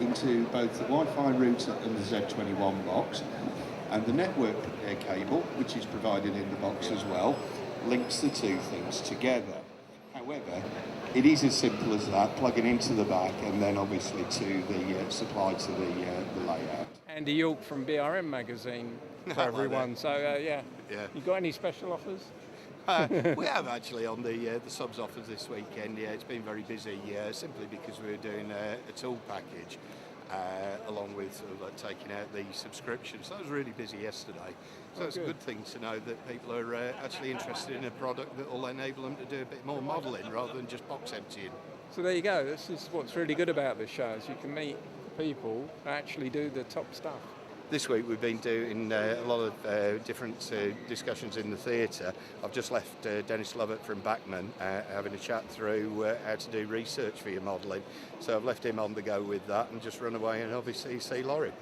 into both the Wi-Fi router and the Z21 box, and the network cable, which is provided in the box as well, links the two things together. However, it is as simple as that, plugging into the back and then obviously to the supply to the layout. Andy York from BRM magazine for everyone. So Yeah. You got any special offers? We have actually on the subs offers this weekend. Yeah, it's been very busy simply because we were doing a tool package along with sort of taking out the subscription. So I was really busy yesterday. So it's a good thing to know that people are actually interested in a product that will enable them to do a bit more modelling rather than just box emptying. So there you go. This is what's really good about this show, is you can meet people who actually do the top stuff. This week we've been doing a lot of different discussions in the theatre. I've just left Dennis Lovett from Bachman having a chat through how to do research for your modelling. So I've left him on the go with that and just run away and obviously see Laurie.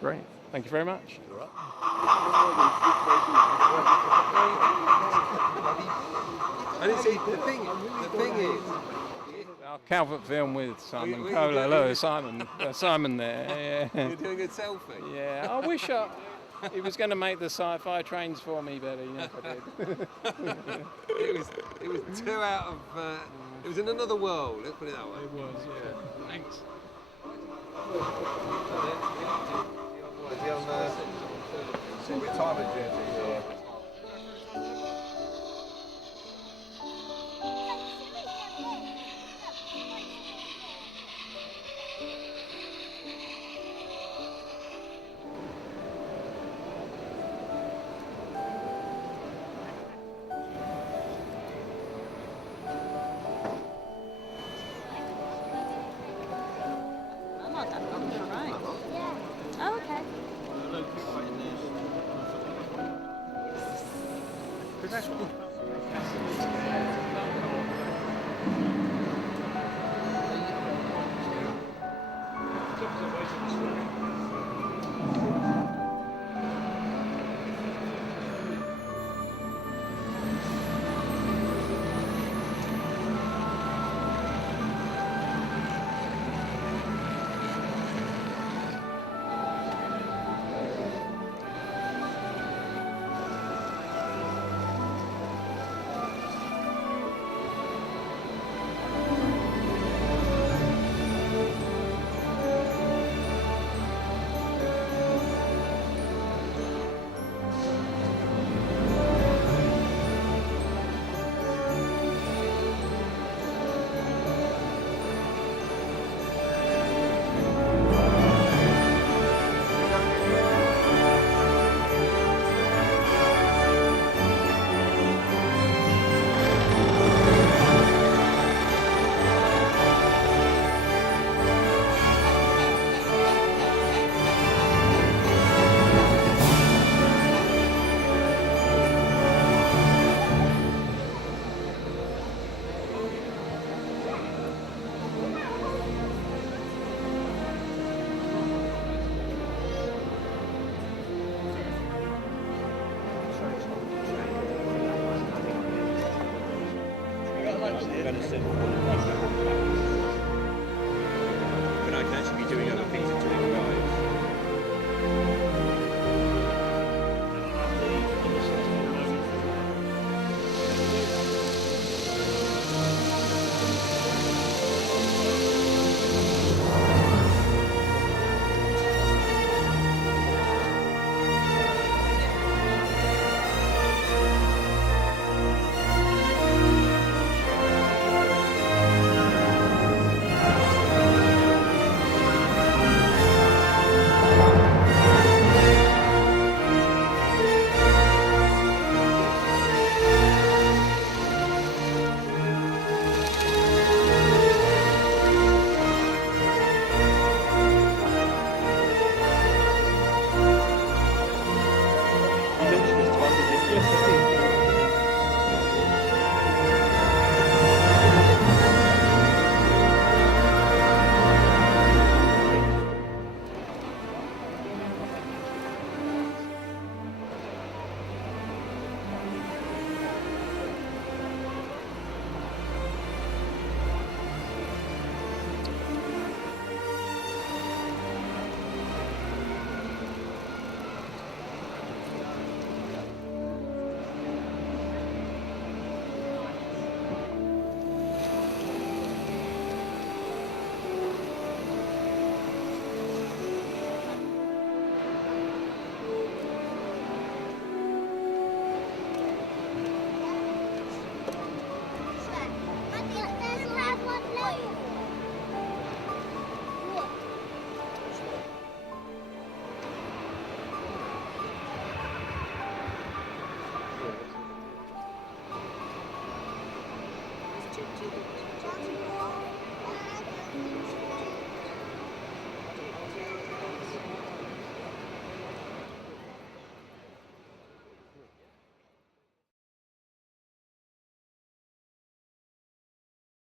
Great. Thank you very much. All right. And see, the thing is, Our Calvertfilm with Simon Kohler. Hello, Simon. Simon there. Yeah. you're doing a selfie. Yeah, I wish he was going to make the sci-fi trains for me, but he never did. It was 2 out of. It was in another world. Let's put it that way. It was, yeah. Thanks. Is he on retirement duty? Oh, okay. But I can actually be doing other things.